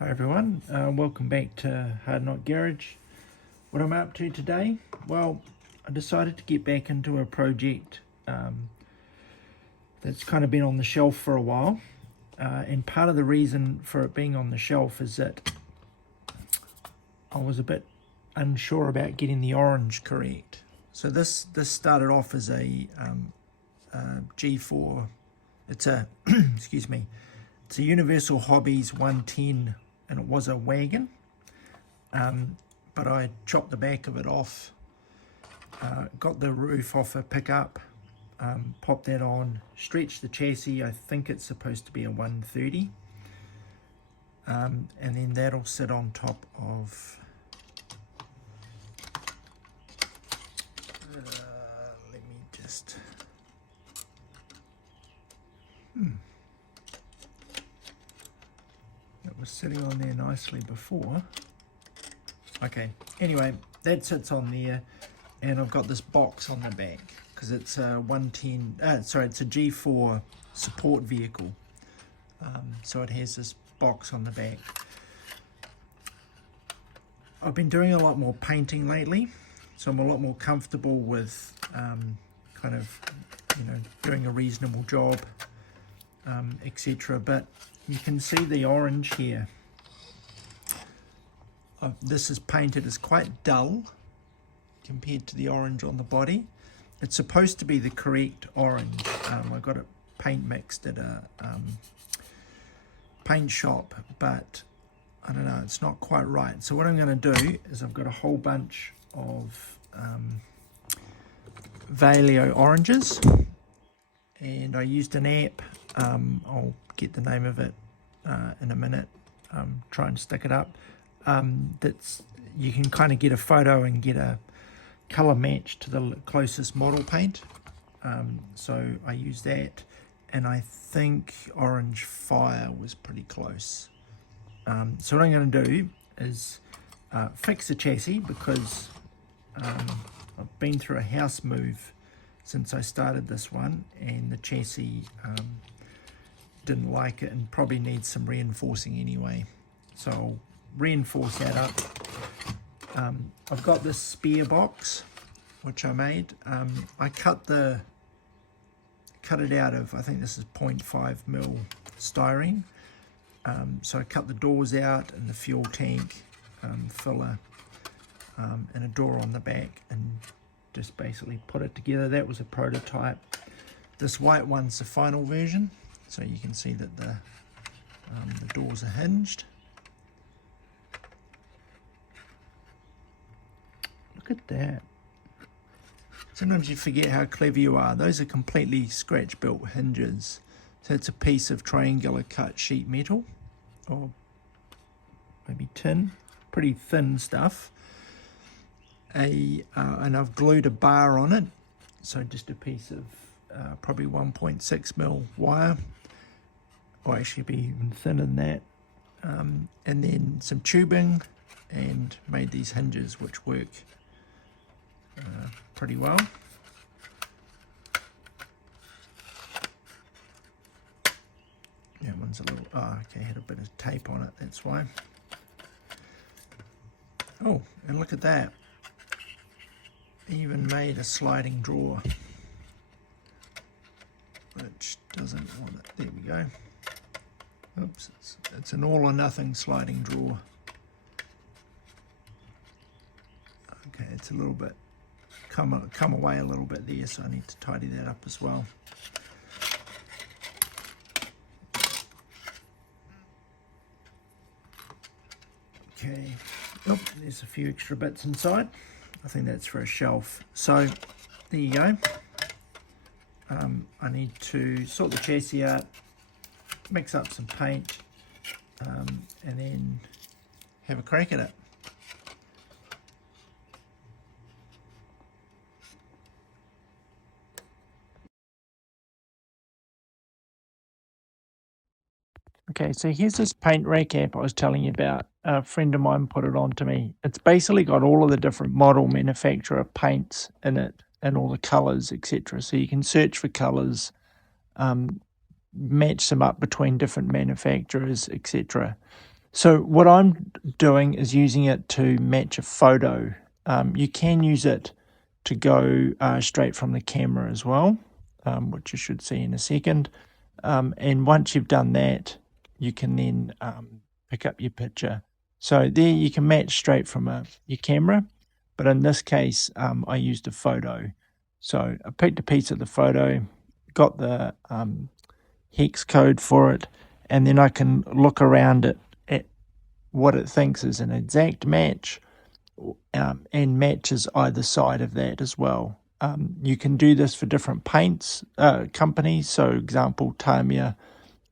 Hi everyone, welcome back to Hard Knot Garage. What I'm up to today? Well, I decided to get back into a project that's kind of been on the shelf for a while, and part of the reason for it being on the shelf is that I was a bit unsure about getting the orange correct. So this started off as a G4. It's a excuse me. It's a Universal Hobbies 110, and it was a wagon. But I chopped the back of it off, got the roof off a pickup, popped that on, stretched the chassis. I think it's supposed to be a 130, and then that'll sit on top of let me just it was sitting on there nicely before. Okay, anyway, that sits on there, and I've got this box on the back because it's a 110, it's a G4 support vehicle. So it has this box on the back. I've been doing a lot more painting lately, so I'm a lot more comfortable with kind of, doing a reasonable job, etc. But you can see the orange here. This is painted as quite dull compared to the orange on the body. It's supposed to be the correct orange. I got it paint mixed at a paint shop, but I don't know, it's not quite right. So what I'm going to do is I've got a whole bunch of Vallejo oranges, and I used an app. I'll get the name of it in a minute. Try and stick it up. That's, you can kind of get a photo and get a color match to the closest model paint. So I used that, and I think Orange Fire was pretty close. So what I'm going to do is fix the chassis, because I've been through a house move since I started this one, and the chassis didn't like it and probably needs some reinforcing anyway. So I'll reinforce that up. I've got this spare box which I made. I cut it out of, I think this is 0.5mm styrene. So I cut the doors out and the fuel tank filler, and a door on the back, and just basically put it together. That was a prototype. This white one's the final version, so you can see that the doors are hinged. Look at that. Sometimes you forget how clever you are. Those are completely scratch built hinges. So it's a piece of triangular cut sheet metal, or maybe tin, pretty thin stuff. And I've glued a bar on it, so just a piece of probably 1.6mm wire, or actually be even thinner than that, and then some tubing, and made these hinges which work pretty well. That one's a little, okay, had a bit of tape on it, that's why. Oh, and look at that. Even made a sliding drawer, which doesn't want it. There we go. Oops, it's an all or nothing sliding drawer. Okay, it's a little bit come away a little bit there, so I need to tidy that up as well. Okay, oh, there's a few extra bits inside. I think that's for a shelf. So there you go. I need to sort the chassis out, mix up some paint, and then have a crack at it. Okay, so here's this paint rack app I was telling you about. A friend of mine put it on to me. It's basically got all of the different model manufacturer paints in it, and all the colours, etc. So you can search for colours, match them up between different manufacturers, etc. So what I'm doing is using it to match a photo. You can use it to go straight from the camera as well, which you should see in a second. And once you've done that, you can then pick up your picture. So there you can match straight from your camera, but in this case, I used a photo. So I picked a piece of the photo, got the hex code for it, and then I can look around it at what it thinks is an exact match, and matches either side of that as well. You can do this for different paints companies, so example Tamiya,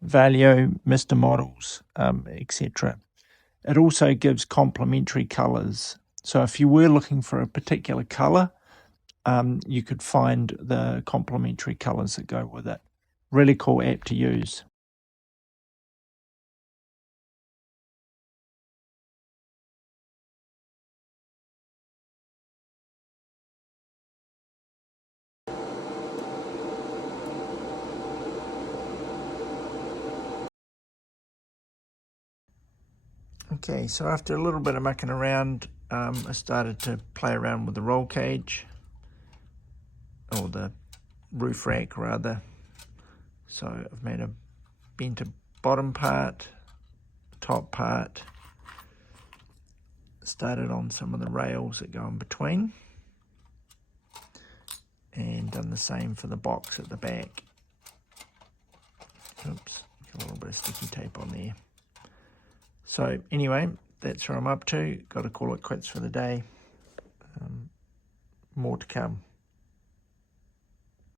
Valio, Mr. Models, etc. It also gives complementary colors. So if you were looking for a particular color, you could find the complementary colors that go with it. Really cool app to use. Okay, so after a little bit of mucking around, I started to play around with the roll cage, or the roof rack rather. So I've made a bent a bottom part, top part, started on some of the rails that go in between, and done the same for the box at the back. Oops, got a little bit of sticky tape on there. So anyway, that's where I'm up to. Got to call it quits for the day. More to come.